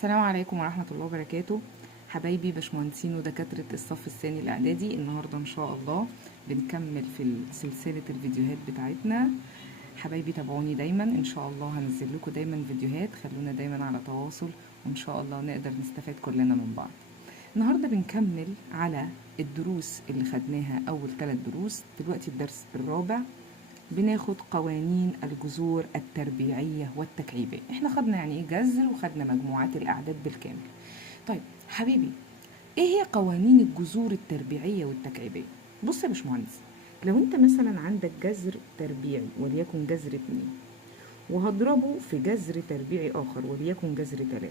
السلام عليكم ورحمة الله وبركاته. حبايبي باشمهندسين ودكاترة الصف الثاني الإعدادي، النهاردة إن شاء الله بنكمل في سلسلة الفيديوهات بتاعتنا. حبايبي تابعوني دايما، إن شاء الله هنزل لكم دايما فيديوهات، خلونا دايما على تواصل وإن شاء الله نقدر نستفاد كلنا من بعض. النهاردة بنكمل على الدروس اللي خدناها أول 3 دروس. دلوقتي الدرس الرابع بناخد قوانين الجذور التربيعية والتكعيبية. احنا خدنا يعني ايه جذر وخدنا مجموعات الأعداد بالكامل. طيب حبيبي، ايه هي قوانين الجذور التربيعية والتكعيبية؟ بص يا باشمهندس، لو انت مثلا عندك جذر تربيعي وليكن جذر 2 وهضربه في جذر تربيعي آخر وليكن جذر 3،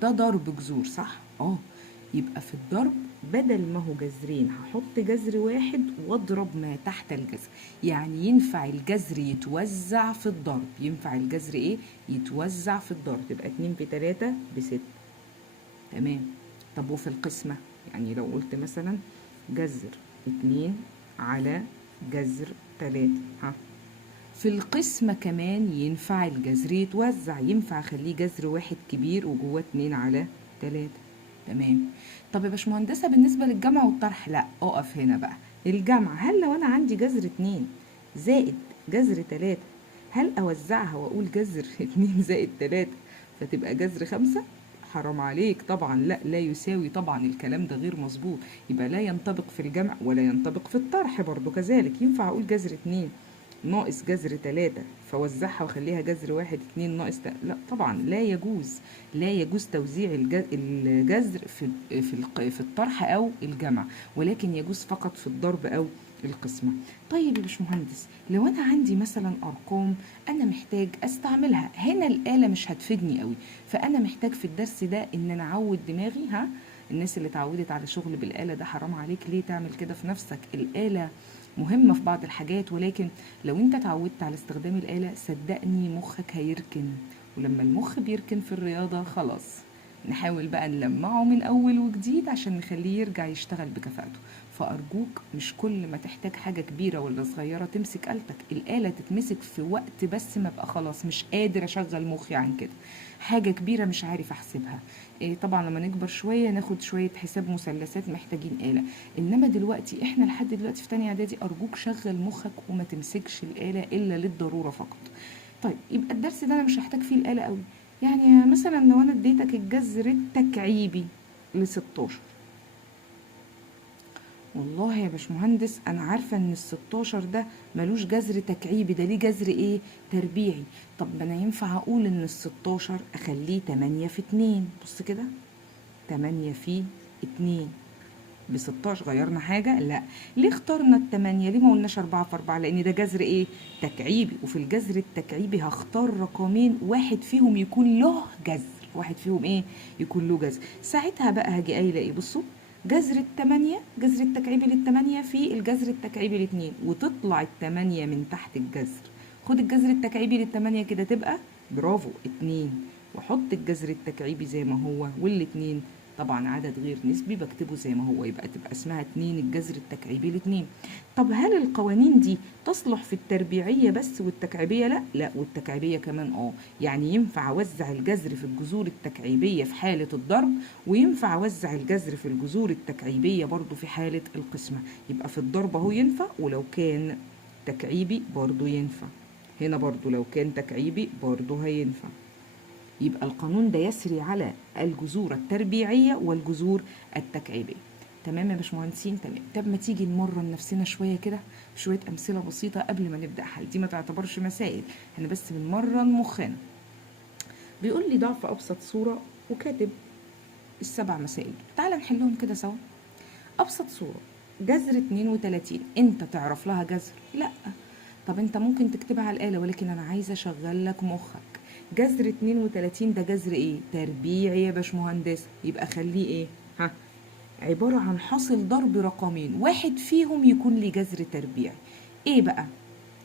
ده ضرب جذور صح؟ يبقى في الضرب بدل ما هو جذرين هحط جذر واحد واضرب ما تحت الجذر. يعني ينفع الجذر يتوزع في الضرب. ينفع الجذر ايه؟ يتوزع في الضرب. تبقى 2 في 3 ب6. تمام. طب وفي القسمة، يعني لو قلت مثلا جذر 2 على جذر 3، في القسمة كمان ينفع الجذر يتوزع. ينفع اخليه جذر واحد كبير وجواه 2 على 3. تمام. طب يا باشمهندسة بالنسبة للجمع والطرح، لا، اقف هنا بقى. الجمع، هل لو انا عندي جذر 2 زائد جذر 3 هل اوزعها واقول جذر 2 زائد 3 فتبقى جذر 5؟ حرام عليك طبعا، لا يساوي طبعا، الكلام ده غير مظبوط. يبقى لا ينطبق في الجمع ولا ينطبق في الطرح برضو كذلك. ينفع اقول جذر 2 ناقص جذر 3 فوزعها وخليها جذر 1 2 ناقص لا طبعا، لا يجوز. لا يجوز توزيع الجذر في الطرح او الجمع، ولكن يجوز فقط في الضرب او القسمة. طيب يا باشمهندس، لو انا عندي مثلا ارقام انا محتاج استعملها، هنا الآلة مش هتفيدني قوي، فانا محتاج في الدرس ده ان انا اعود دماغي. الناس اللي اتعودت على شغل بالآلة ده حرام عليك، ليه تعمل كده في نفسك؟ الآلة مهمة في بعض الحاجات، ولكن لو انت اتعودت على استخدام الآلة صدقني مخك هيركن، ولما المخ بيركن في الرياضة خلاص. نحاول بقى نلمعه من أول وجديد عشان نخليه يرجع يشتغل بكفاءته. فأرجوك مش كل ما تحتاج حاجة كبيرة ولا صغيرة تمسك آلتك. الآلة تتمسك في وقت بس ما بقى خلاص مش قادر أشغل مخي عن كده. حاجة كبيرة مش عارف أحسبها. طبعا لما نكبر شوية ناخد شوية حساب مثلثات محتاجين آلة، انما دلوقتي احنا لحد دلوقتي في تانية اعدادي، ارجوك شغل مخك وما تمسكش الآلة الا للضرورة فقط. طيب يبقى الدرس ده انا مش هحتاج فيه الآلة قوي. يعني مثلا لو انا اديتك الجذر التكعيبي ل16، والله يا باشمهندس انا عارفه ان ال16 ده ملوش جذر تكعيبي، ده ليه جذر ايه؟ تربيعي. طب انا ينفع اقول ان ال16 اخليه 8 في 2. بص كده، 8 في 2 ب16. غيرنا حاجة؟ لا. ليه اخترنا التمانية؟ ليه ما قلناش 4 في 4؟ لأن ده جذر إيه؟ تكعيبي، وفي الجذر التكعيبي هختار رقمين واحد فيهم يكون له جذر. واحد فيهم إيه؟ يكون له جذر. ساعتها بقى هاجي قايلة إيه؟ بصوا، جذر التمانية، جذر التكعيبي للتمانية في الجذر التكعيبي لاتنين، وتطلع التمانية من تحت الجذر. خد الجذر التكعيبي للتمانية كده تبقى برافو 2، وحط الجذر التكعيبي زي ما هو، والاتنين طبعا عدد غير نسبي بكتبه زي ما هو، يبقى تبقى اسمها 2 الجذر التكعيبي ل2. طب هل القوانين دي تصلح في التربيعية بس والتكعيبية لا، والتكعيبية كمان يعني ينفع اوزع الجذر في الجذور التكعيبية في حالة الضرب، وينفع اوزع الجذر في الجذور التكعيبية برضو في حالة القسمة. يبقى في الضرب اهو ينفع، ولو كان تكعيبي برضو ينفع. هنا برضو لو كان تكعيبي برضو هينفع. يبقى القانون ده يسري على الجذور التربيعية والجذور التكعيبية. تمام يا باشمهندسين؟ تمام. طب ما تيجي نمرن نفسنا شوية كده بشوية أمثلة بسيطة قبل ما نبدأ حل. دي ما تعتبرش مسائل، احنا بس بنمرن مخنا. بيقول لي ضع في أبسط صورة وكاتب ال7 مسائل. تعال نحلهم كده سوا. أبسط صورة جذر 32، انت تعرف لها جذر؟ لا. طب انت ممكن تكتبها على الآلة، ولكن انا عايزة اشغل لك مخك. جذر 32 ده جذر ايه؟ تربيعي يا باشمهندس. يبقى خليه ايه؟ عبارة عن حاصل ضرب رقمين واحد فيهم يكون لي جذر تربيعي. ايه بقى؟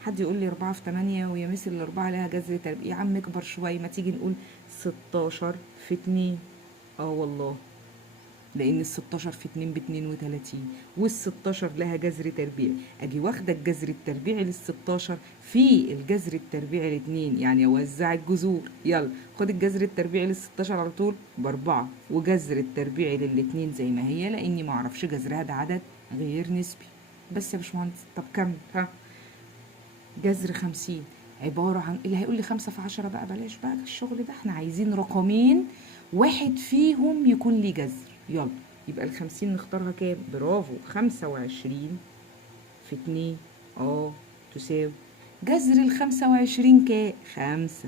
حد يقول لي 4 في 8 ويا مثل الأربعة لها جذر تربيعي. يا عم اكبر شوية، ما تيجي نقول 16 في 2. والله لان ال16 في 2 ب32، وال16 لها جذر تربيعي، اجي واخده الجذر التربيعي لل16 في الجذر التربيعي ل2، يعني اوزع الجذور. يلا خد الجذر التربيعي لل16 على طول ب4، وجذر التربيعي لل2 زي ما هي، لاني ما اعرفش جذرها، ده عدد غير نسبي. بس يا باشمهندس طب كمل. ها، جذر 50 عبارة عن اللي هيقول لي 5 في 10 بقى بلاش بقى الشغل ده، احنا عايزين رقمين واحد فيهم يكون ليه جذر. يلا يبقى ال50 نختارها كام؟ برافو، 25 في 2 تساوي جذر ال25 كام؟ 5،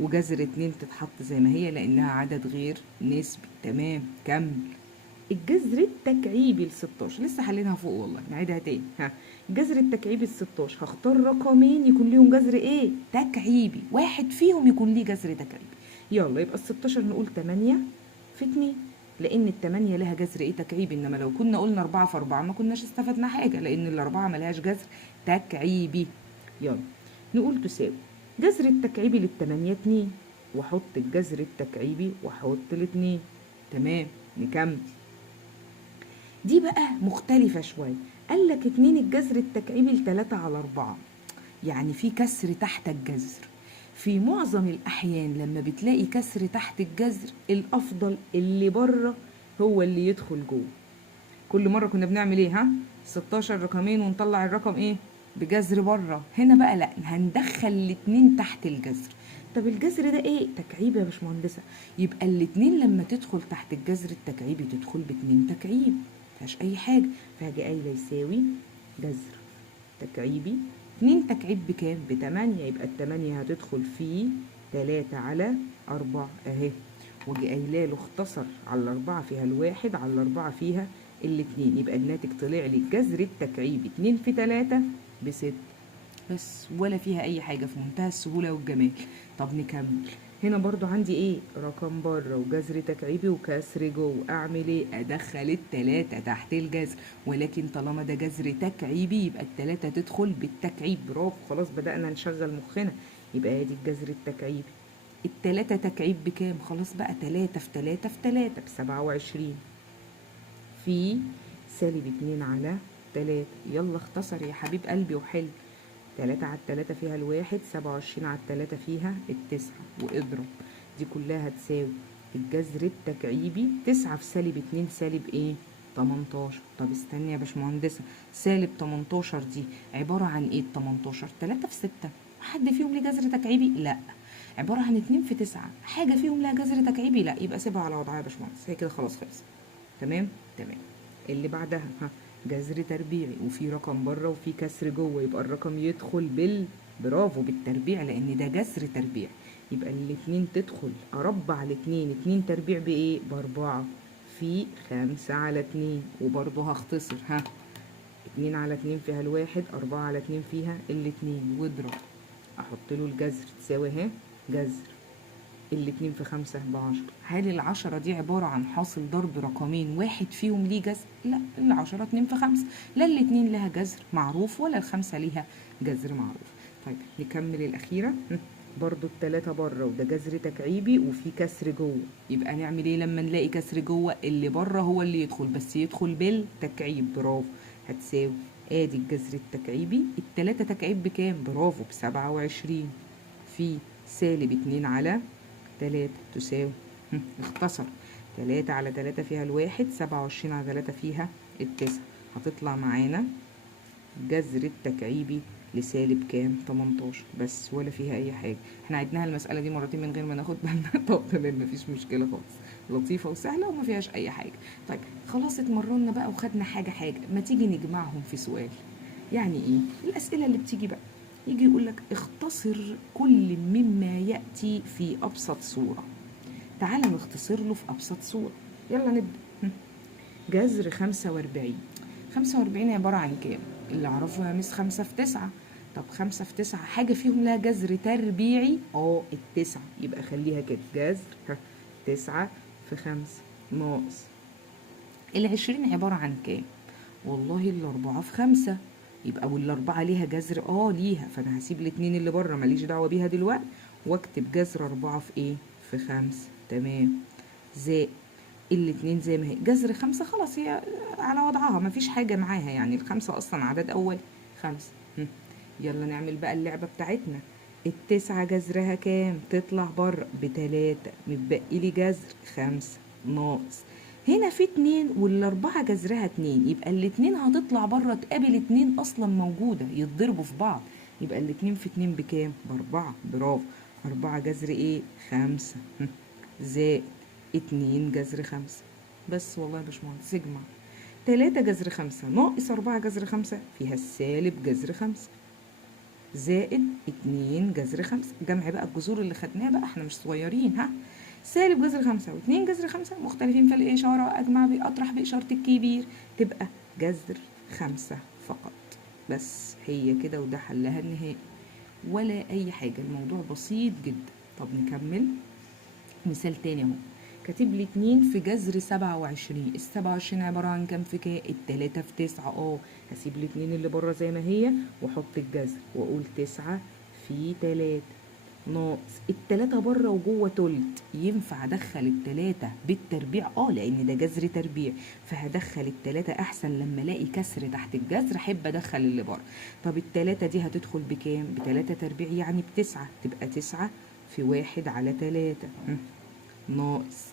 وجذر 2 تتحط زي ما هي لأنها عدد غير نسبي. تمام، كمل. الجذر التكعيبي ل16 لسه حلينها فوق والله، نعيدها تاني. ها، الجذر التكعيبي ل16 هختار رقمين يكون ليهم جذر ايه؟ تكعيبي، واحد فيهم يكون ليه جذر تكعيبي. يلا يبقى ال16 نقول 8 في 2، لان ال8 لها جذر ايه؟ تكعيبي. انما لو كنا قلنا 4 في 4 ما كناش استفدنا حاجه، لان الاربعه ما لهاش جذر تكعيبي. يلا نقول تساوي جذر التكعيبي لل8 2، واحط الجذر التكعيبي واحط ال2. تمام، نكمل. دي بقى مختلفة شوية، قال لك 2 الجذر التكعيبي ل3/4، يعني في كسر تحت الجذر. في معظم الأحيان لما بتلاقي كسر تحت الجذر الأفضل اللي بره هو اللي يدخل جوه. كل مرة كنا بنعمل ايه؟ ها، 16 رقمين ونطلع الرقم ايه؟ بجذر بره. هنا بقى لا، هندخل الاتنين تحت الجذر. طب الجذر ده ايه؟ تكعيب يا باشمهندسة. يبقى الاتنين لما تدخل تحت الجذر التكعيبي تدخل ب2 تكعيب، مفيهاش اي حاجة. فهاجي قايلة يساوي جذر تكعيبي 2 تكعيب بكام؟ ب8، يبقى ال8 هتدخل في 3/4 اهي. واجي قايله له اختصر على ال4 فيها الواحد، على ال4 فيها ال2، يبقى الناتج طلع لي الجذر التكعيبي 2 في 3 ب6. بس ولا فيها اي حاجه، في منتهى السهوله والجمال. طب نكمل. هنا برضو عندي ايه؟ رقم بره وجذر تكعيبي وكسر جوه. اعمل ايه؟ ادخل ال3 تحت الجذر، ولكن طالما ده جذر تكعيبي يبقى ال3 تدخل بالتكعيب. برافو، خلاص بدأنا نشغل مخنا. يبقى ادي الجذر التكعيبي. ال3 تكعيب بكام؟ خلاص بقى 3 في 3 في 3 ب27، في -2/3. يلا اختصر يا حبيب قلبي وحل. 3/3 فيها الواحد، 27/3 فيها ال9، واضرب. دي كلها هتساوي الجذر التكعيبي 9 في -2 سالب ايه؟ 18. طب استني يا باشمهندسة، -18 دي عبارة عن ايه؟ 18 3 في 6 حد فيهم ليه جذر تكعيبي؟ لا. عبارة عن 2 في 9 حاجة فيهم لها جذر تكعيبي؟ لا. يبقى سيبها على وضعها يا باشمهندس، هي كده خلاص خلصت. تمام تمام. اللي بعدها ها، جذر تربيعي وفي رقم بره وفي كسر جوه، يبقى الرقم يدخل برافو بالتربيع، لان ده جذر تربيع. يبقى الاتنين تدخل، اربع الاتنين، 2 تربيع بايه؟ ب4 في 5/2. وبرضه هختصر. ها، 2/2 فيها الواحد، 4/2 فيها الاتنين، واضرب. احط له الجذر تساوي اهي جذر ال2 في 5 ب10. هل ال10 دي عبارة عن حاصل ضرب رقمين واحد فيهم ليه جذر؟ لا، ال10 2 في 5، لا الاتنين لها جذر معروف ولا ال5 ليها جذر معروف. طيب نكمل الأخيرة. برضو ال3 بره وده جذر تكعيبي وفي كسر جوه، يبقى نعمل ايه لما نلاقي كسر جوه؟ اللي بره هو اللي يدخل، بس يدخل بالتكعيب. برافو، هتساوي ادي الجذر التكعيبي. ال3 تكعيب بكام؟ برافو ب27، في -2/3 تساوي اختصر 3/3 فيها الواحد، 27/3 فيها ال9. هتطلع معانا جذر التكعيبي لسالب كام؟ 18. بس ولا فيها اي حاجه. احنا عدناها المساله دي مرتين من غير ما ناخد بالنا. طب تمام، مفيش مشكله خالص، لطيفه وسهله وما فيهاش اي حاجه. طيب خلاص اتمرنا بقى وخدنا حاجه حاجه، ما تيجي نجمعهم في سؤال. يعني ايه الاسئله اللي بتيجي بقى؟ يجي يقول لك اختصر كل مما ياتي في ابسط صوره. تعال نختصر له في ابسط صوره. يلا نبدا. جذر 45. 45 عباره عن كام؟ اللي اعرفه يا مس 5 في 9. طب 5 في 9 حاجه فيهم لها جذر تربيعي؟ ال9. يبقى خليها كده جذر 9 في 5 ناقص ال20 عباره عن كام؟ والله ال4 في 5، يبقى وال4 ليها جذر؟ ليها. فانا هسيب الاتنين اللي بره ماليش دعوه بيها دلوقتي، واكتب جذر 4 في ايه؟ في 5. تمام. زائد الاتنين زي ما هي، جذر 5 خلاص هي على وضعها مفيش حاجة معاها، يعني ال5 أصلا عدد أول 5. يلا نعمل بقى اللعبة بتاعتنا. ال9 جذرها كام؟ تطلع بره ب3، متبقي لي جذر 5 ناقص، هنا في 2 وال4 جذرها 2، يبقى الاتنين هتطلع بره تقابل 2 أصلا موجودة يتضربوا في بعض، يبقى الاتنين في 2 بكام؟ ب4. برافو. 4 جذر ايه؟ 5 زائد 2 جذر 5. بس والله يا باشمهندس اجمع. 3 جذر 5 ناقص 4 جذر 5 فيها السالب جذر 5 زائد 2 جذر 5. جمع بقى الجذور اللي خدناها بقى، احنا مش صغيرين ها. سالب جذر 5 و2 جذر 5 مختلفين في الإشارة، أجمع أطرح بإشارة الكبير تبقى جذر 5 فقط. بس هي كده وده حلها النهائي ولا أي حاجة، الموضوع بسيط جدا. طب نكمل مثال تاني اهو. كاتب لي 2 في جذر 27. ال 27 عبارة عن كام في كام؟ التلاتة في 9. هسيب الاتنين اللي بره زي ما هي واحط الجذر واقول 9 في 3 ناقص التلاتة بره وجوه تلت. ينفع ادخل التلاتة بالتربيع؟ لان ده جذر تربيع، فهدخل التلاتة احسن لما الاقي كسر تحت الجذر احب ادخل اللي بره. طب التلاتة دي هتدخل بكام؟ ب3 تربيع يعني ب9، تبقى 9 في 1 على 3 ناقص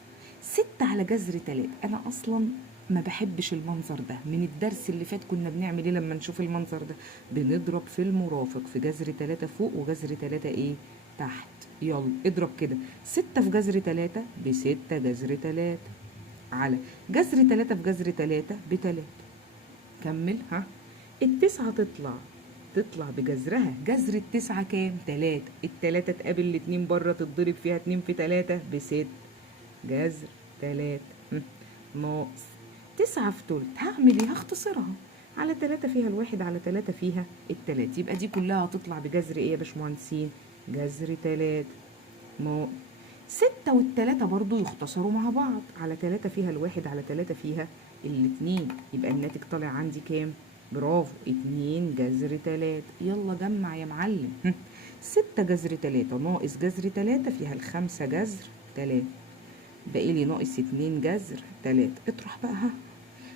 6 على جذر 3. انا اصلا ما بحبش المنظر ده، من الدرس اللي فات كنا بنعمل ايه لما نشوف المنظر ده؟ بنضرب في المرافق، في جذر 3 فوق وجذر 3 ايه؟ تحت. يلا اضرب كده، 6 في جذر 3 ب6 جذر 3 على جذر 3 في جذر 3 ب3. كمل ها. التسعة تطلع بجذرها، جذر التسعة كام؟ 3. التلاتة تقابل الاتنين بره تتضرب فيها 2 في 3 ب6 جذر 3 ناقص 9 في تلت. هعمل ايه؟ هختصرها على 3 فيها الواحد على 3 فيها التلات، يبقى دي كلها هتطلع بجذر ايه يا باشمهندسين؟ جذر 3 ناقص 6 والتلاتة برضو يختصروا مع بعض، على 3 فيها الواحد على 3 فيها الاتنين، يبقى الناتج طالع عندي كام؟ برافو 2 جذر 3. يلا جمع يا معلم. 6 جذر 3 ناقص جذر 3 فيها ال5 جذر 3، باقي لي ناقص 2 جذر 3. اطرح بقى ها.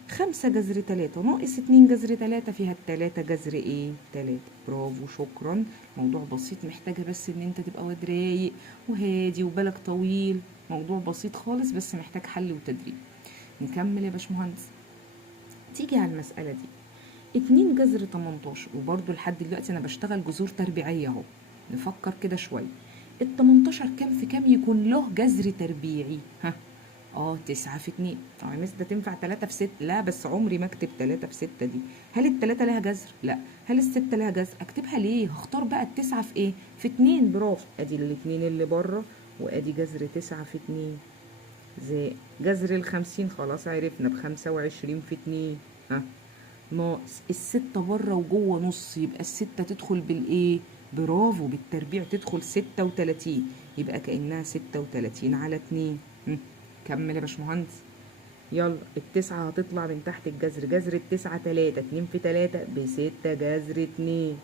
5 جذر 3 ناقص 2 جذر 3 فيها التلاتة جذر ايه؟ 3. برافو شكرا. موضوع بسيط، محتاجة بس ان انت تبقى واد رايق وهادي وبالك طويل، موضوع بسيط خالص بس محتاج حل وتدريب. نكمل يا باشمهندس. تيجي على المسألة دي 2 جذر 18، وبرضو لحد دلوقتي انا بشتغل جذور تربيعية اهو. نفكر كده شوية، ال18 كام في كام يكون له جذر تربيعي؟ ها 9 في 2. يا مس ده تنفع 3 في 6؟ لا بس عمري ما اكتب 3 في 6 دي. هل التلاتة لها جذر؟ لا. هل الستة لها جذر؟ اكتبها ليه؟ هختار بقى التسعة في ايه؟ في 2. برافو، ادي الاتنين اللي بره وادي جذر 9 في 2 زي جذر ال50 خلاص عرفنا ب25 في 2 ناقص الستة بره وجوه نص، يبقى الستة تدخل بالايه؟ برافو بالتربيع تدخل 36، يبقى كأنها 36 على 2. كمل يا باشمهندس. يلا التسعة هتطلع من تحت الجذر، جذر التسعة 3، 2 في 3 ب6 جذر 2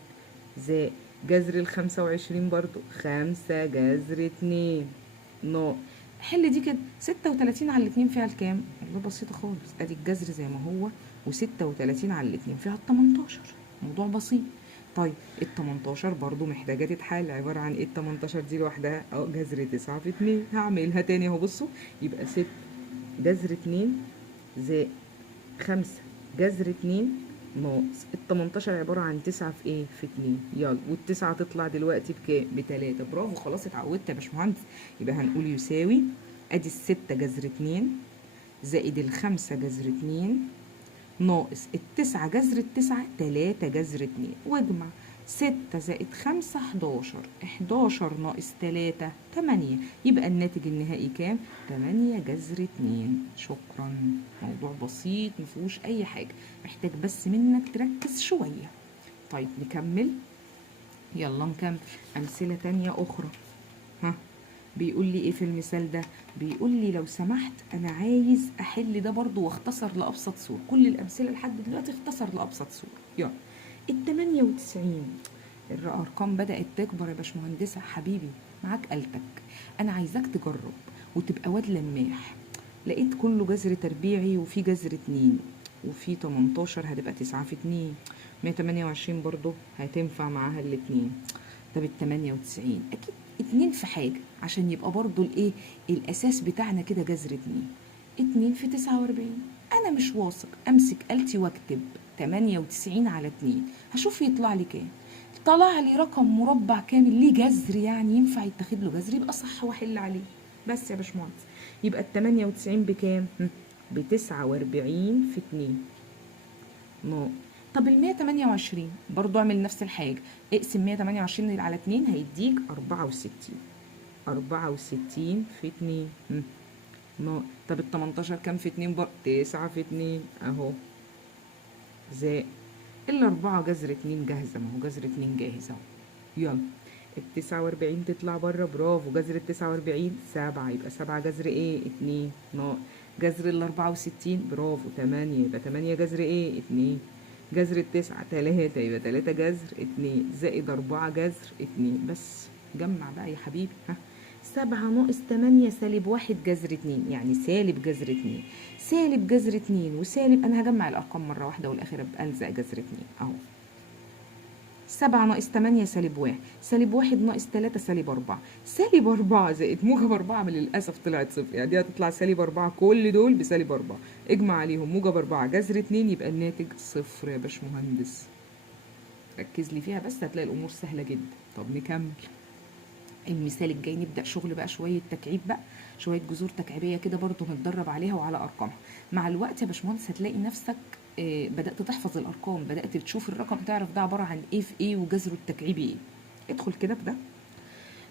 زائد جذر ال25 برضو 5 جذر 2 ناقص. حل دي كده 36 على الاتنين فيها الكام؟ والله بسيطة خالص، ادي الجذر زي ما هو و36 على الاتنين فيها ال18. موضوع بسيط. طيب ال18 برضو محتاجة تتحل، عبارة عن ايه ال18 دي لوحدها؟ جذر 9 في 2. هعملها تاني اهو بصوا، يبقى 6 جذر 2 زائد 5 جذر 2 ناقص ال18 عبارة عن 9 في ايه؟ في 2. يلا والتسعة تطلع دلوقتي بكام؟ ب3. برافو خلاص اتعودت يا باشمهندس. يبقى هنقول يساوي ادي ال6 جذر 2 زائد ال5 جذر 2 ناقص التسعة جذر التسعة 3 جذر 2، واجمع 6 زائد 5 11، 11 ناقص 3 8، يبقى الناتج النهائي كام؟ 8 جذر 2. شكرا. موضوع بسيط مفيهوش اي حاجة، محتاج بس منك تركز شوية. طيب نكمل. يلا نكمل امثلة تانية اخرى. بيقول لي ايه في المثال ده؟ بيقول لي لو سمحت انا عايز احل ده برضو واختصر لابسط صورة، كل الامثله لحد دلوقتي اختصر لابسط صورة. يلا ال98 الارقام بدات تكبر يا باشمهندسه حبيبي، معاك آلتك، انا عايزاك تجرب وتبقى واد لماح. لقيت كله جذر تربيعي وفي جذر 2 وفي 18 هتبقى 9 في 2. 128 برضو هتنفع معاها الاتنين. طب ال 98 اكيد اتنين في حاجة عشان يبقى برضو الايه الاساس بتاعنا كده جذر 2. 2 في 49. انا مش واثق، امسك آلتي واكتب 98 على 2 هشوف يطلع لي كام. طلع لي رقم مربع كامل ليه جذر، يعني ينفع يتاخد له جذر، يبقى صح واحل عليه. بس يا باشمهندس يبقى ال 98 بكام؟ ب 49 في 2 ناقص. طب ال 128 برضو اعمل نفس الحاجة، اقسم 128 على 2 هيديك 64. 64 في 2 ناقص. طب ال 18 كام في 2 برضه؟ 9 في 2 اهو. زائد الأربعة جذر 2 جاهزة، ما هو جذر 2 جاهز اهو. يلا ال 49 تطلع بره، برافو. جذر ال 49 7، يبقى 7 جذر ايه؟ 2 ناقص. جذر ال 64 برافو 8، يبقى 8 جذر ايه؟ 2. جذر التسعة 3، يبقى 3 جذر 2 زائد 4 جذر 2. بس جمع بقى يا حبيبي. ها 7 ناقص 8 سالب 1 جذر 2، يعني سالب جذر 2. سالب جذر 2 وسالب، انا هجمع الارقام مره واحده والاخر ابقى الزق جذر 2 اهو. 7 ناقص 8 سالب 1، سالب 1 ناقص 3 سالب 4. سالب 4 زائد موجب 4 من للأسف طلعت صفر، يعني دي هتطلع سالب 4، كل دول بسالب 4. اجمع عليهم موجب 4 جذر 2 يبقى الناتج صفر يا باشمهندس. ركز لي فيها بس هتلاقي الأمور سهلة جدا. طب نكمل المثال الجاي، نبدأ شغل بقى شوية تكعيب بقى، شوية جذور تكعيبية كده برضو نتدرب عليها وعلى أرقامها. مع الوقت يا باشمهندس هتلاقي نفسك بدأت تحفظ الأرقام، بدأت تشوف الرقم تعرف ده عبارة عن إيه في إيه وجذره التكعيبي إيه. ادخل كده في ده،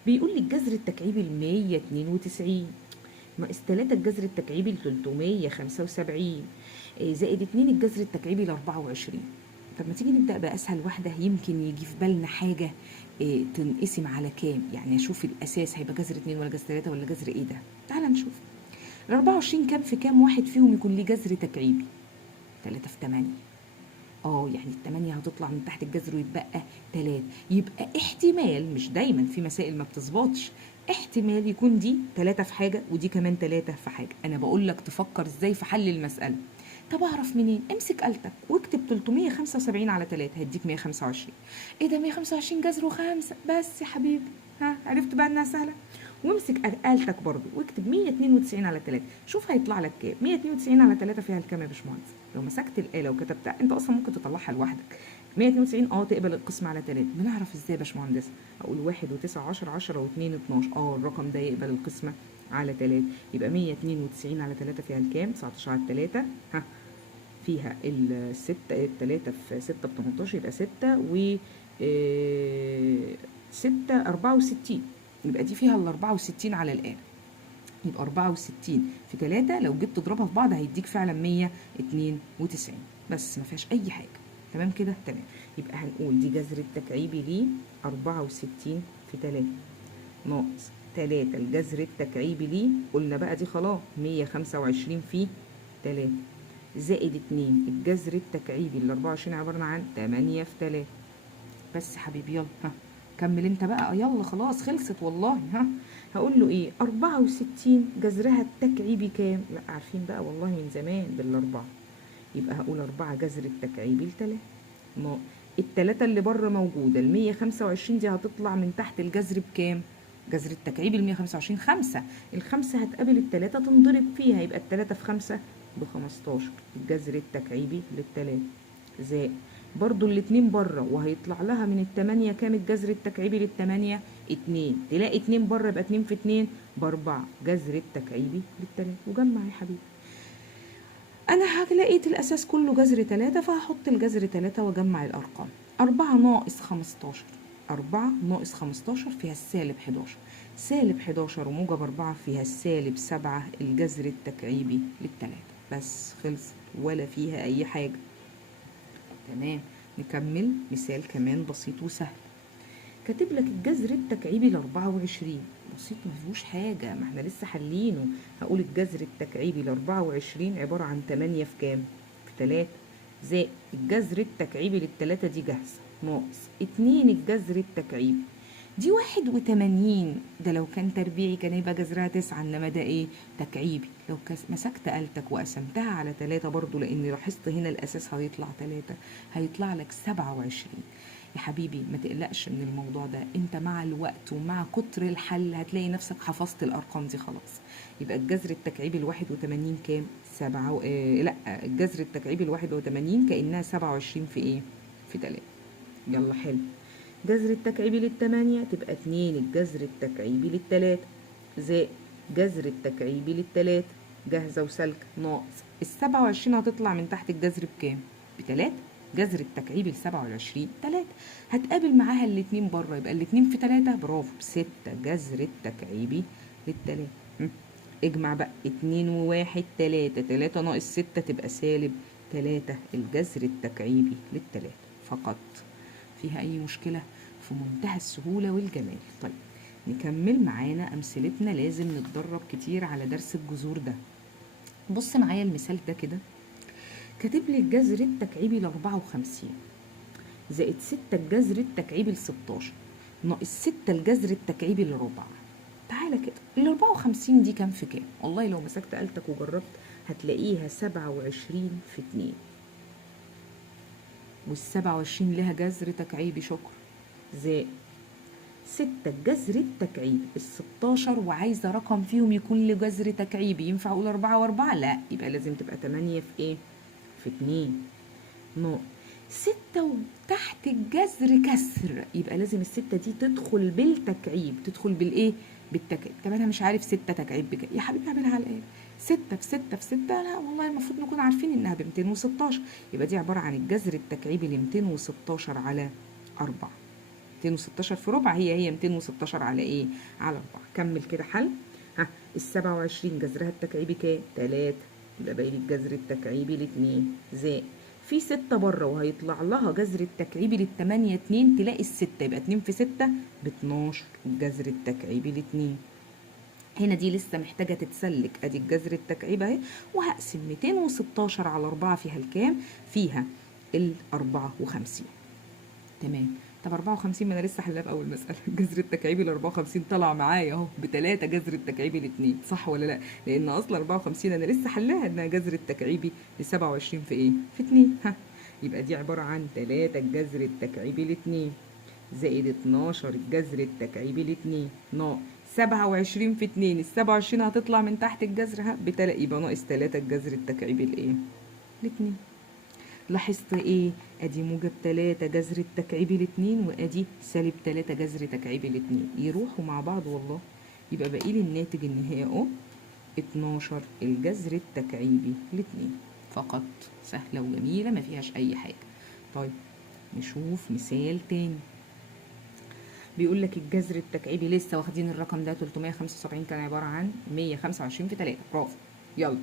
بيقول لي الجذر التكعيبي ل 192 ناقص 3 الجذر التكعيبي ل 375 زائد 2 الجذر التكعيبي ل 24. طب ما تيجي نبدأ بأسهل واحدة، يمكن يجي في بالنا حاجة تنقسم على كام، يعني أشوف الأساس هيبقى جذر 2 ولا جذر 3 ولا جذر إيه ده. تعال نشوف ال 24 كام في كام واحد فيهم يكون ليه جذر تكعيبي؟ 3 في 8. يعني التمانية هتطلع من تحت الجذر ويتبقى 3. يبقى احتمال، مش دايما، في مسائل ما بتظبطش، احتمال يكون دي 3 في حاجة ودي كمان 3 في حاجة. انا بقول لك تفكر ازاي في حل المسألة. طب اعرف منين؟ امسك آلتك واكتب 375 على 3 هيديك 125. ايه ده؟ 125 جذره 5 بس يا حبيبي. ها عرفت بقى انها سهلة. وامسك آلتك برضو واكتب 192 على 3، شوف هيطلع لك كام. 192 على 3 فيها الكام يا باشمهندس؟ لو مسكت الآلة وكتبتها انت اصلا ممكن تطلعها لوحدك. 192 تقبل القسم على 3. بنعرف ازاي يا باشمهندس؟ اقول 1 و9 10 10 و2 12. الرقم ده يقبل القسمة على 3. يبقى 192 على 3 فيها الكام؟ 19 على 3 ها فيها الستة، 3 في 6 ب 18 يبقى 6 و 6 64. يبقى دي فيها ال 64 على الآلة. يبقى 64 في 3 لو جيت تضربها في بعض هيديك فعلا 192 بس، ما فيهاش اي حاجه. تمام كده؟ تمام. يبقى هنقول دي جذر التكعيبي ليه 64 في 3 ناقص 3 الجذر التكعيبي ليه، قلنا بقى دي خلاص 125 في 3 زائد 2 الجذر التكعيبي ال 24 عباره عن 8 في 3. بس حبيبي يلا ها كمل انت بقى، يلا خلاص خلصت والله. ها هقول له ايه؟ 64 جذرها التكعيبي كام؟ لا عارفين بقى والله من زمان بالاربعه. يبقى هقول 4 جذر التكعيبي ل3 ما التلاتة اللي بره موجودة. ال 125 دي هتطلع من تحت الجذر بكام؟ جذر التكعيبي ال 125 5. الخمسة هتقابل التلاتة تنضرب فيها، يبقى التلاتة في 5 ب15 الجذر التكعيبي للتلاتة زائد برضو الاتنين بره وهيطلع لها من التمانية كام الجذر التكعيبي للتمانية؟ 2. تلاقي 2 بره يبقى 2 في 2 ب4 جذر التكعيبي للتلاتة. وجمع يا حبيبي. انا لقيت الاساس كله جذر 3 فهحط الجذر 3 واجمع الارقام. 4 ناقص 15، 4 ناقص 15 فيها السالب 11. سالب 11 وموجب 4 فيها السالب 7 الجذر التكعيبي للتلاتة. بس خلصت ولا فيها اي حاجة. تمام. نكمل مثال كمان بسيط وسهل. كاتب لك الجذر التكعيبي ل 24. بسيط ما فيهوش حاجه، ما احنا لسه حلينه. هقول الجذر التكعيبي ل 24 عباره عن 8 في كام؟ في 3 زائد الجذر التكعيبي للتلاتة دي جاهزه ناقص 2 الجذر التكعيبي. دي 81، ده لو كان تربيعي كان يبقى جذرها 9، انما ده ايه؟ تكعيبي. لو مسكت آلتك وقسمتها على 3 برضو، لان لاحظت هنا الاساس هيطلع 3، هيطلع لك 27. يا حبيبي ما تقلقش من الموضوع ده، انت مع الوقت ومع كتر الحل هتلاقي نفسك حفظت الارقام دي خلاص. يبقى الجذر التكعيبي ال 81 كام؟ 7 لا، الجذر التكعيبي ال 81 كأنها 27 في ايه؟ في 3. يلا حلو. جذر التكعيبي للتمانية تبقى 2 الجذر التكعيبي للتلاتة زائد جذر التكعيبي للتلاتة، جاهزة وسالكة، ناقص ال27 هتطلع من تحت الجذر بكام؟ ب3. جذر التكعيبي ل27 3، هتقابل معاها الاتنين بره، يبقى الاتنين في 3، برافو، 6 جذر التكعيبي للتلاتة. اجمع بقى 2 و1 3، 3 ناقص 6 تبقى -3 الجذر التكعيبي للتلاتة فقط. فيها أي مشكلة؟ في منتهى السهولة والجمال. طيب نكمل معانا أمثلتنا، لازم نتدرب كتير على درس الجذور ده. بص معايا المثال ده كده، كاتب لي الجذر التكعيبي ل54 زائد 6 الجذر التكعيبي ل16 ناقص 6 الجذر التكعيبي لربع. تعالى كده، ال54 دي كام في كام؟ والله لو مسكت آلتك وجربت هتلاقيها 27 في 2، وال27 لها جذر تكعيبي، شكرا، زائد 6 الجذر التكعيبي ال16، وعايزه رقم فيهم يكون له جذر تكعيبي. ينفع اقول 4 و4؟ لا، يبقى لازم تبقى 8 في ايه؟ في 2 ناقص 6 وتحت الجذر كسر، يبقى لازم ال6 دي تدخل بالتكعيب. تدخل بالايه؟ بالتكعيب. طب انا مش عارف 6 تكعيب بكام يا حبيبي، اعملها على الاقل 6 في 6 في 6، لا والله المفروض نكون عارفين انها ب 216. يبقى دي عباره عن الجذر التكعيبي ل 216 على 4. 216 في ربع هي 216 على ايه؟ على 4. كمل كده حل. ها، ال27 جذرها التكعيبي كام؟ 3، يبقى باقي لي الجذر التكعيبي ل2 زائد في 6 بره وهيطلع لها جذر التكعيبي لل8 2، تلاقي ال6 يبقى 2 في 6 ب12 الجذر التكعيبي ل2. هنا دي لسه محتاجه تتسلك، ادي الجذر التكعيبي اهي، وهقسم 216 على 4 فيها الكام؟ فيها ال54. تمام. طب 54 ما انا لسه حلها في اول مساله. الجذر التكعيبي ل 54 طلع معايا اهو ب3 جذر التكعيبي ل2، صح ولا لا؟ لان اصلا 54 انا لسه حلها انها جذر التكعيبي ل 27 في ايه؟ في 2. ها، يبقى دي عباره عن 3 الجذر التكعيبي ل2 زائد 12 الجذر التكعيبي ل2 ناقص 27 في 2، ال 27 هتطلع من تحت الجذر ها بتلاقي، يبقى ناقص 3 الجذر التكعيبي لايه؟ ل2. لاحظت ايه؟ ادي موجب 3 جذر التكعيبي ل2، وادي سالب 3 جذر تكعيبي ل2، يروحوا مع بعض والله. يبقى باقي لي الناتج النهائي اهو 12 الجذر التكعيبي ل2 فقط. سهله وجميله ما فيهاش اي حاجه. طيب نشوف مثال تاني. بيقول لك الجذر التكعيبي، لسه واخدين الرقم ده 375، كان عباره عن 125 في 3، برافو. يلا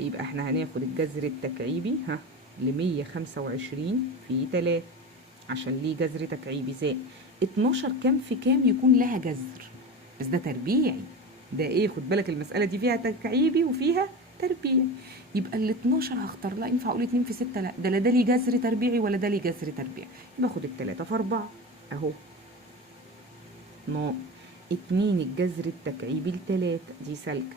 يبقى احنا هناخد الجذر التكعيبي ها ل 125 في 3 عشان ليه جذر تكعيبي زائد 12 كام في كام يكون لها جذر، بس ده تربيعي. ده ايه؟ خد بالك المسألة دي فيها تكعيبي وفيها تربيعي. يبقى ال 12 هختار، لا ينفع اقول 2 في 6، لا ده لا ده ليه جذر تربيعي ولا ده ليه جذر تربيعي. يبقى خد ال3 في 4 اهو ناقص 2 الجذر التكعيبي ل3 دي سالكة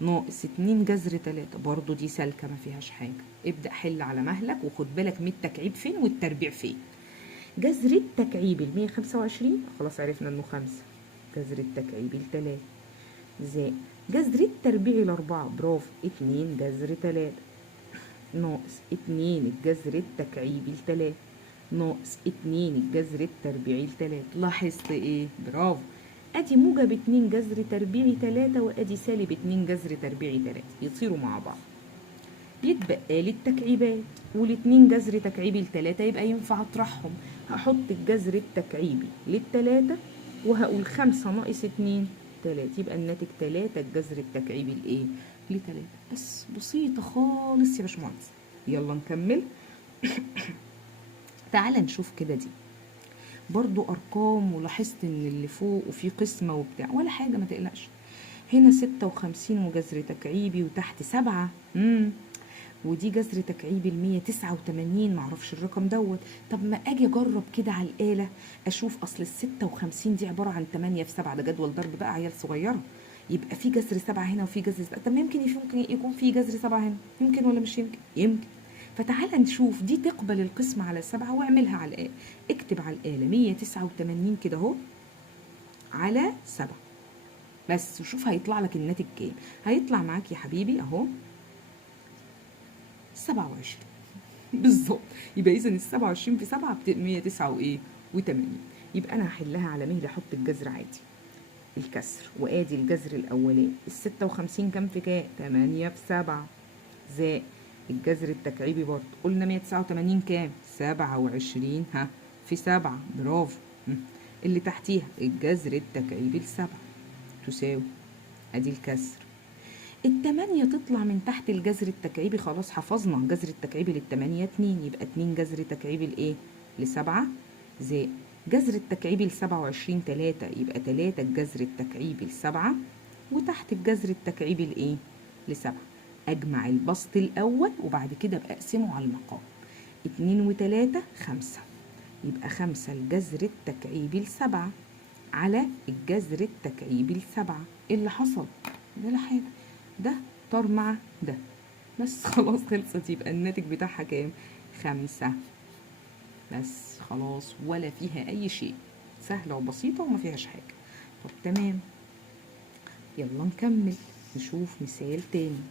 ناقص 2 جذر 3 برضو دي سالكة ما فيهاش حاجة. ابدأ حل على مهلك وخد بالك من التكعيب فين والتربيع فين. جذر التكعيبي ل 125 خلاص عرفنا انه 5 جذر التكعيبي ل3 زائد جذر التربيعي ل4 برافو 2 جذر 3 ناقص 2 الجذر التكعيبي ل3 ناقص 2 الجذر التربيعي ل3. لاحظت ايه؟ برافو، ادي موجب 2 جذر تربيعي 3 وادي سالب 2 جذر تربيعي 3، يطيروا مع بعض. يتبقى لي التكعيبات، والاتنين جذر تكعيبي ل3 يبقى ينفع اطرحهم. هحط الجذر التكعيبي ل3 وهقول 5 ناقص 2 3، يبقى الناتج 3 الجذر التكعيبي لايه؟ ل3. بس بسيطه خالص يا باشمهندس. يلا نكمل. تعال نشوف كده دي برضو ارقام، ولاحظت ان اللي فوق وفي قسمه وبتاع ولا حاجه، ما تقلقش. هنا 56 وجذر تكعيبي وتحت 7. ودي جذر تكعيب 189، معرفش الرقم دوت. طب ما اجي اجرب كده على الآلة اشوف، اصل ال56 دي عبارة عن 8 في 7، ده جدول ضرب بقى عيال صغيرة، يبقى في جذر 7 هنا وفي جذر 7. طب ممكن يكون في جذر 7 هنا، يمكن ولا مش يمكن؟ يمكن. فتعالى نشوف دي تقبل القسمة على 7 واعملها على الآلة. اكتب على الآلة 189 كده اهو على 7 بس، وشوف هيطلع لك الناتج كام. هيطلع معاك يا حبيبي اهو 27 بالظبط. يبقى اذا ال 27 في 7 ب 189. يبقى انا هحلها على مهلي، احط الجذر عادي الكسر، وادي الجذر الاولاني. ال 56 كام في كام؟ 8 في 7 زائد الجذر التكعيبي برضه قلنا 189 كام؟ 27 ها في 7 برافو. اللي تحتيها الجذر التكعيبي ل7 تساوي ادي الكسر. التمانية تطلع من تحت الجذر التكعيبي، خلاص حفظنا جذر التكعيبي للتمانية 2، يبقى 2 جذر تكعيبي لايه؟ ل7 زائد جذر التكعيبي ل27 3، يبقى 3 الجذر التكعيبي ل7 وتحت الجذر التكعيبي لايه؟ ل7. اجمع البسط الاول وبعد كده ابقى اقسمه على المقام. 2 و3 5، يبقى 5 الجذر التكعيبي ل7 على الجذر التكعيبي ل7. ايه اللي حصل؟ ولا حاجه، ده طار مع ده بس خلاص خلصت. يبقى الناتج بتاعها كام؟ 5 بس خلاص، ولا فيها اي شيء، سهله وبسيطه وما فيهاش حاجه. طب تمام، يلا نكمل نشوف مثال تاني،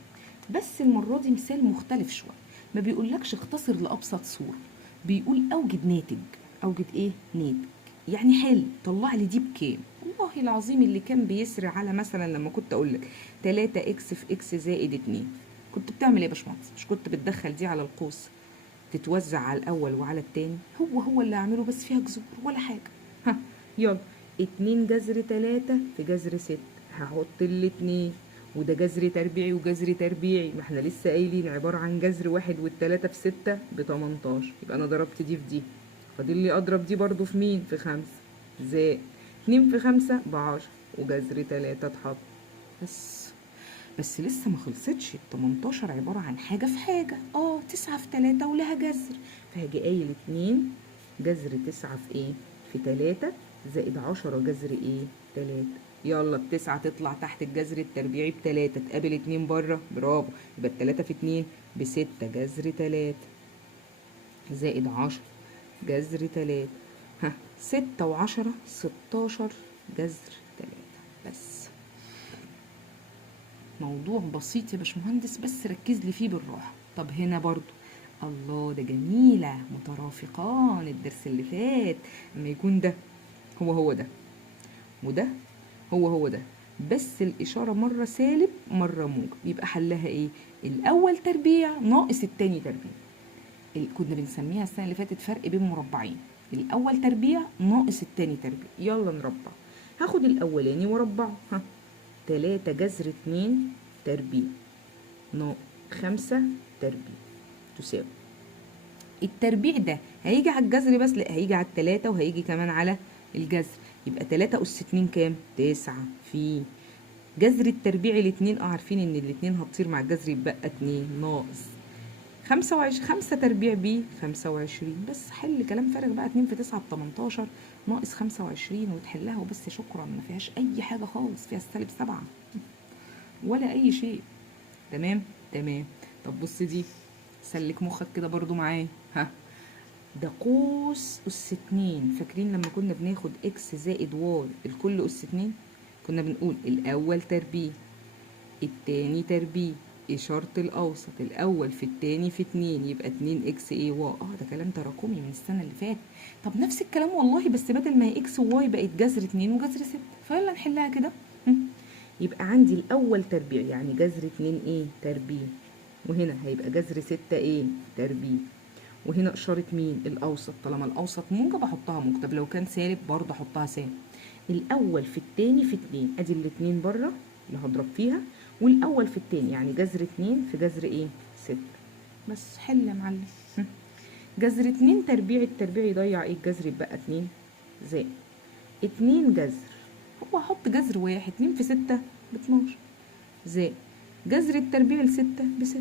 بس المره دي مثال مختلف شويه. ما بيقولكش اختصر لابسط صوره، بيقول اوجد ناتج. اوجد ايه؟ ناتج، يعني حل طلع لي دي بكام. والله العظيم اللي كان بيسري على مثلا لما كنت اقول لك 3 اكس في اكس زائد 2، كنت بتعمل ايه يا باشمهندس؟ مش كنت بتدخل دي على القوس تتوزع على الاول وعلى التاني؟ هو اللي هعمله بس فيها جذور ولا حاجه. ها يلا، 2 جذر 3 في جذر 6، هحط الاتنين، وده جذر تربيعي وجذر تربيعي، ما احنا لسه قايلين عباره عن جذر واحد، والتلاته في 6 ب18، يبقى انا ضربت دي في دي، فاضل لي اضرب دي برضو في مين؟ في 5 زائد 2 في 5 ب10، وجذر 3 اتحط. بس لسه ما خلصتش. ال 18 عبارة عن حاجة في حاجة، 9 في 3 ولها جذر، فهاجي قايل 2 جذر 9 في ايه؟ في 3 زائد 10 جذر ايه؟ 3. يلا ال9 تطلع تحت الجذر التربيعي ب3، تقابل 2 بره، برافو، يبقى ال3 في 2 ب6 جذر 3 زائد 10 جذر 3. ها 6 و10 16 جذر 3 بس. موضوع بسيط يا باشمهندس، بس ركز لي فيه بالراحه. طب هنا برضو الله، ده جميله مترافقان. الدرس اللي فات اما يكون ده هو ده وده هو ده، بس الاشاره مره سالب مره موجب، يبقى حلها ايه؟ الاول تربيع ناقص التاني تربيع. كنا بنسميها السنه اللي فاتت فرق بين مربعين، الاول تربيع ناقص التاني تربيع. يلا نربع. هاخد الاولاني واربعه، 3 جذر 2 تربيع ناقص 5 تربيع تساوي التربيع ده هيجي على الجذر بس؟ لا، هيجي على التلاتة وهيجي كمان على الجذر، يبقى 3 أس 2 كام؟ 9 في جذر التربيع الاتنين، عارفين ان الاتنين هتطير مع الجذر يبقى 2 ناقص 25، 5 تربيع ب 25. بس حل كلام فارغ بقى، 2 في 9 ب 18 ناقص 25 وتحلها وبس، شكرا. ما فيهاش اي حاجه خالص، فيها السالب 7 ولا اي شيء. تمام. طب بص دي، سلك مخك كده برضو معايا. ده قوس أس 2. فاكرين لما كنا بناخد إكس زائد واي الكل أس 2؟ كنا بنقول الأول تربيع التاني تربيع، إشارة الأوسط الأول في التاني في 2، يبقى 2 إكس إيه واي. ده كلام تراكمي من السنة اللي فاتت. طب نفس الكلام والله، بس بدل ما هي إكس وواي بقت جذر 2 وجذر 6. فيلا نحلها كده. يبقى عندي الأول تربيع يعني جذر 2 إيه؟ تربيع، وهنا هيبقى جذر 6 إيه؟ تربيع، وهنا إشارة مين؟ الأوسط. طالما الأوسط موجب أحطها موجب، طب لو كان سالب برضه أحطها سالب. الأول في التاني في 2، أدي الاتنين بره اللي هضرب فيها، والأول في التاني يعني جذر 2 في جذر إيه؟ 6. بس حل يا معلم. جذر 2 تربيع، التربيع يضيع إيه؟ الجذر يبقى 2 زائد 2 جذر، هو هحط جذر واحد، 2 في 6 ب 12 زائد جذر التربيع ل6 ب6.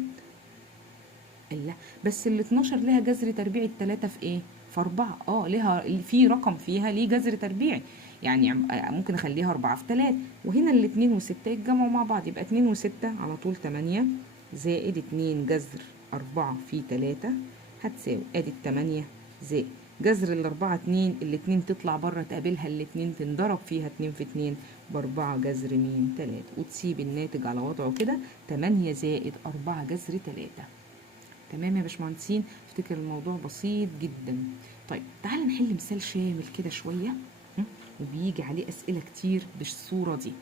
لا بس ال 12 ليها جذر تربيعي، التلاتة في ايه؟ في 4. ليها في رقم فيها ليه جذر تربيعي، يعني ممكن اخليها 4 في 3. وهنا الاتنين وستة يتجمعوا مع بعض، يبقى 2 و6 على طول 8 زائد 2 جذر 4 في 3 هتساوي ادي ال8 زائد جذر الأربعة 2، الاتنين تطلع بره تقابلها الاتنين تنضرب فيها 2 في 2 ب4 جذر مين 3، وتسيب الناتج على وضعه كده 8 زائد 4 جذر 3. تمام يا باشمهندسين؟ افتكر الموضوع بسيط جدا. طيب تعالى نحل مثال شامل كده شويه، وبيجي عليه اسئله كتير بالصوره دي.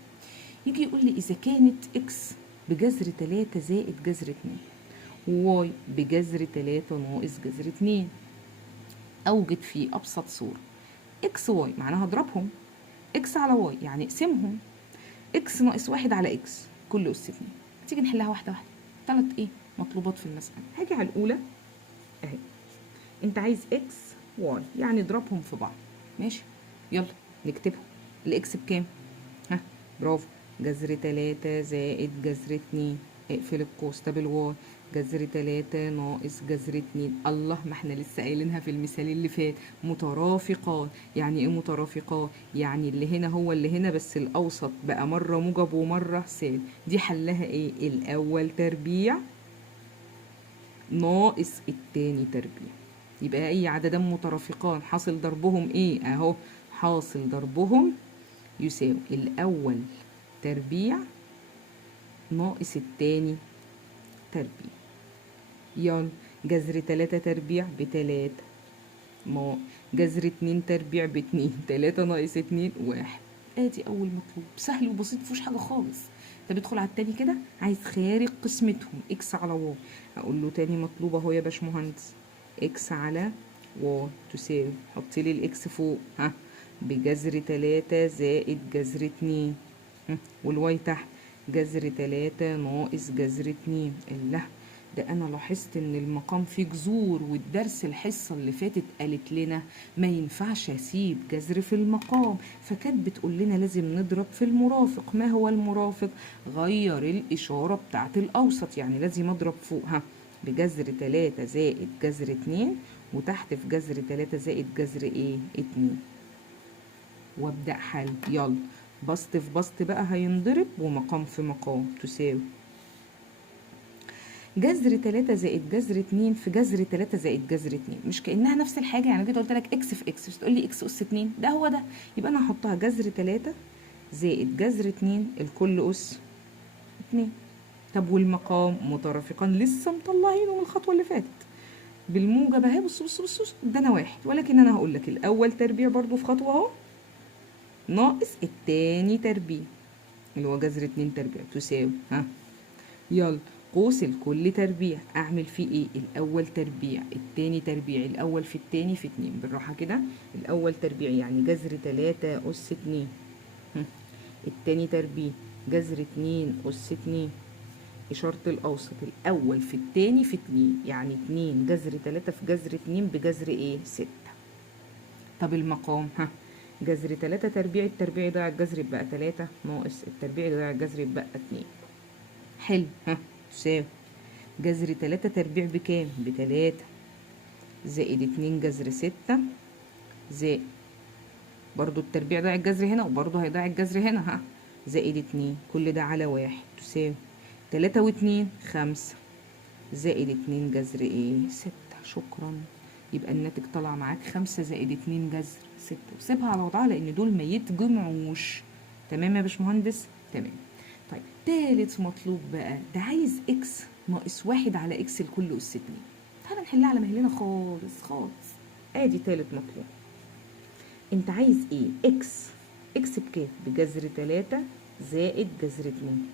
يجي يقول لي اذا كانت اكس بجذر 3 زائد جذر 2 وواي بجذر 3 ناقص جذر 2، اوجد في ابسط صوره اكس واي، معناها اضربهم، اكس على واي يعني اقسمهم، اكس ناقص 1 على اكس كل اس 2. تيجي نحلها واحده واحده. 3 مطلوبات في المساله. هاجي على الاولى اهي، انت عايز اكس واي يعني اضربهم في بعض، ماشي؟ يلا نكتبهم. الاكس بكام؟ ها برافو، جذر 3 زائد جذر 2، اقفل القوس. طب الواي جذر 3 ناقص جذر 2. الله، ما احنا لسه قايلينها في المثال اللي فات، مترافقات. يعني ايه مترافقات؟ يعني اللي هنا هو اللي هنا، بس الاوسط بقى مره موجب ومره سالب. دي حلها ايه؟ الاول تربيع ناقص التاني تربيع. يبقى اي عددان مترافقان حاصل ضربهم ايه؟ اهو حاصل ضربهم يساوي الاول تربيع ناقص التاني تربيع. يلا جذر 3 تربيع ب3 ما جذر 2 تربيع ب2، 3 ناقص 2 1. ادي اول مطلوب، سهل وبسيط مفيهوش حاجه خالص. طب ادخل على التاني كده، عايز خارج قسمتهم اكس على واي. اقول له تاني مطلوب اهو يا باشمهندس، اكس على واي تساوي، حط لي الاكس فوق ها بجذر 3 زائد جذر 2، والواي تحت جذر 3 ناقص جذر 2. الله، ده انا لاحظت ان المقام فيه جذور، والدرس الحصه اللي فاتت قالت لنا ما ينفعش اسيب جذر في المقام، فكانت بتقول لنا لازم نضرب في المرافق. ما هو المرافق؟ غير الاشاره بتاعت الاوسط، يعني لازم اضرب فوقها بجذر 3 زائد جذر 2، وتحت في جذر 3 زائد جذر ايه 2، وابدا حل. يلا بسط في بسط بقى هينضرب، ومقام في مقام تساوي جذر 3 زائد جذر 2 في جذر 3 زائد جذر 2. مش كأنها نفس الحاجة؟ يعني كده قلت لك اكس في اكس، مش تقول لي اكس اس 2، ده هو ده. يبقى انا هحطها جذر 3 زائد جذر 2 الكل اس 2. طب والمقام مترافقان لسه مطلعينه من الخطوة اللي فاتت بالموجب اهي. بص بص بص بص، ده انا واحد، ولكن انا هقول لك الاول تربيع برضو في خطوة اهو ناقص التاني تربيع اللي هو جذر 2 تربيع تساوي ها يلا قوس الكل تربيع، اعمل فيه ايه؟ الاول تربيع التاني تربيع، الاول في التاني في 2 بالراحه كده. الاول تربيع يعني جذر 3 اس 2، التاني تربيع جذر 2 اس 2، اشاره الاوسط الاول في التاني في 2، يعني 2 جذر 3 في جذر 2 بجذر ايه 6. طب المقام جذر 3 تربيع، التربيع يضيع الجذر يبقى 3 ناقص التربيع يضيع الجذر يبقى 2. حلو تساوي جذر 3 تربيع بكام؟ ب3 زائد 2 جذر 6 زائد برضو التربيع ضاع الجذر هنا، وبرضو هيضيع الجذر هنا زائد 2 كل ده على 1 تساوي 3 و2 5 زائد 2 جذر ايه 6. شكرا. يبقى الناتج طلع معاك 5 زائد 2 جذر 6، وسيبها على وضعها لان دول ما يتجمعوش. تمام يا باشمهندس؟ تمام. طيب تالت مطلوب بقى، ده عايز اكس ناقص 1 على اكس الكل اس 2. تعالى نحلها على مهلنا خالص خالص. ادي تالت مطلوب. انت عايز ايه؟ اكس بكام؟ بجذر 3 زائد جذر 2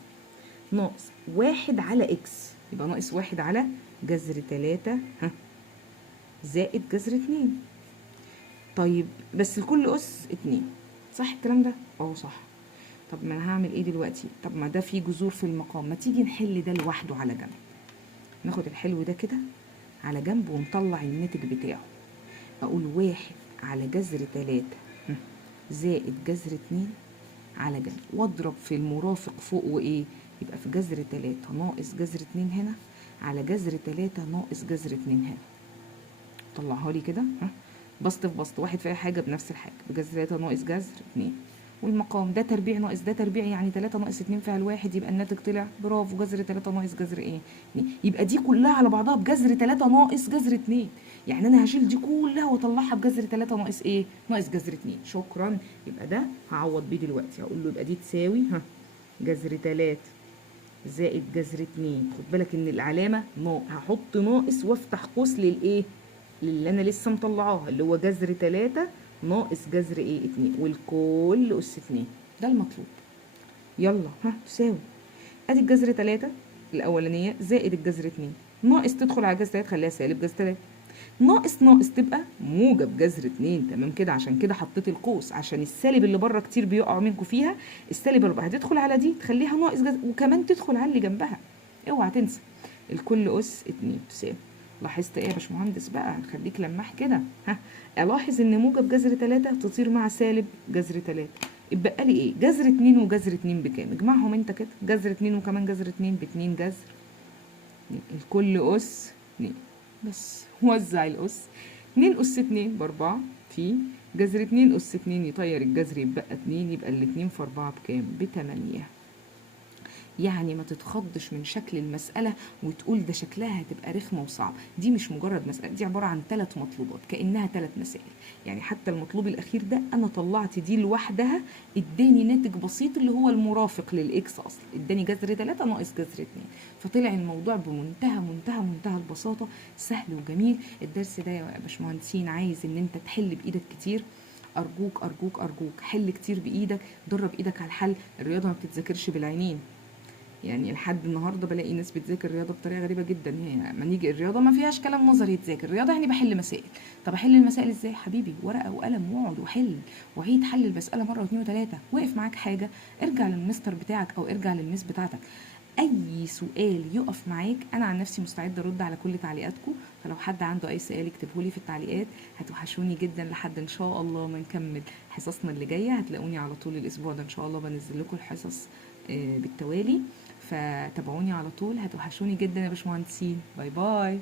ناقص 1 على اكس، يبقى ناقص 1 على جذر 3 زائد جذر 2. طيب بس الكل اس 2، صح الكلام ده؟ صح. طب ما انا هعمل ايه دلوقتي؟ طب ما ده فيه جذور في المقام، ما تيجي نحل ده لوحده على جنب. ناخد الحلو ده كده على جنب ونطلع الناتج بتاعه. اقول 1 على جذر 3 زائد جذر 2 على جنب، واضرب في المرافق فوق وايه؟ يبقى في جذر 3 ناقص جذر 2 هنا على جذر 3 ناقص جذر 2. ها طلعها لي كده. ها بسط في بسط، واحد في اي حاجه بنفس الحاجه، بجذر 3 ناقص جذر 2. والمقام ده تربيع ناقص ده تربيع، يعني 3 ناقص 2 فعل واحد، يبقى الناتج طلع برافو جذر 3 ناقص جذر ايه 2. يبقى دي كلها على بعضها بجذر 3 ناقص جذر 2. يعني انا هشيل دي كلها واطلعها بجذر 3 ناقص ايه ناقص جذر 2. شكرا. يبقى ده هعوض بيه دلوقتي، هقول له يبقى دي تساوي جذر 3 زائد جذر 2. خد بالك ان العلامه هحط ناقص وافتح قوس للايه اللي انا لسه مطلعاها، اللي هو جذر 3 ناقص جذر ايه 2، والكل اس 2. ده المطلوب. يلا تساوي ادي الجذر 3 الاولانيه زائد الجذر 2 ناقص تدخل على جذر 3 خليها سالب جذر 3 ناقص ناقص تبقى موجب جذر 2. تمام كده، عشان كده حطيت القوس عشان السالب اللي بره كتير بيقع منكم فيها. السالب اللي هتدخل على دي تخليها ناقص جذر، وكمان تدخل على اللي جنبها، اوعى تنسى. الكل اس 2 تساوي. لاحظت ايه يا باشمهندس بقى؟ خليك لماح كده. الاحظ ان موجب جذر 3 تطير مع سالب جذر 3. اتبقى لي ايه؟ جذر 2 وجذر 2 بكام؟ اجمعهم انت كده. جذر 2 وكمان جذر 2 ب2 جذر. الكل اس 2. بس وزع الأس. 2 أس 2 ب4 في جذر 2 أس 2 يطير الجذر يبقى 2، يبقى الاتنين في 4 بكام؟ ب8. يعني ما تتخضش من شكل المسألة وتقول ده شكلها هتبقى رخمة وصعب. دي مش مجرد مسألة، دي عبارة عن 3 مطلوبات كأنها 3 مسائل. يعني حتى المطلوب الأخير ده أنا طلعت دي لوحدها اداني ناتج بسيط اللي هو المرافق للإكس أصلا، اداني جذر 3 ناقص جذر 2. فطلع الموضوع بمنتهى منتهى منتهى البساطة، سهل وجميل. الدرس ده يا باشمهندسين عايز إن أنت تحل بإيدك كتير. أرجوك أرجوك أرجوك حل كتير بإيدك، درب إيدك على الحل. الرياضة ما بتتذاكرش بالعينين. يعني لحد النهارده بلاقي ناس بتذاكر الرياضه بطريقه غريبه جدا. هي ما نيجي الرياضه ما فيهاش كلام نظري يتذاكر، الرياضه يعني بحل مسائل. طب احل المسائل ازاي حبيبي؟ ورقه وقلم واقعد وحل وعيد حل المساله مره واثنين وثلاثه. واقف معاك حاجه ارجع للمستر بتاعك او ارجع للمس بتاعتك. اي سؤال يقف معاك انا عن نفسي مستعده ارد على كل تعليقاتكم، فلو حد عنده اي سؤال يكتبه لي في التعليقات. هتوحشوني جدا لحد ان شاء الله ما نكمل حصصنا اللي جايه. هتلاقوني على طول الاسبوع ده ان شاء الله بنزل لكم الحصص بالتوالي، فتابعوني على طول. هتوحشوني جدا يا باشمهندسين. باي باي.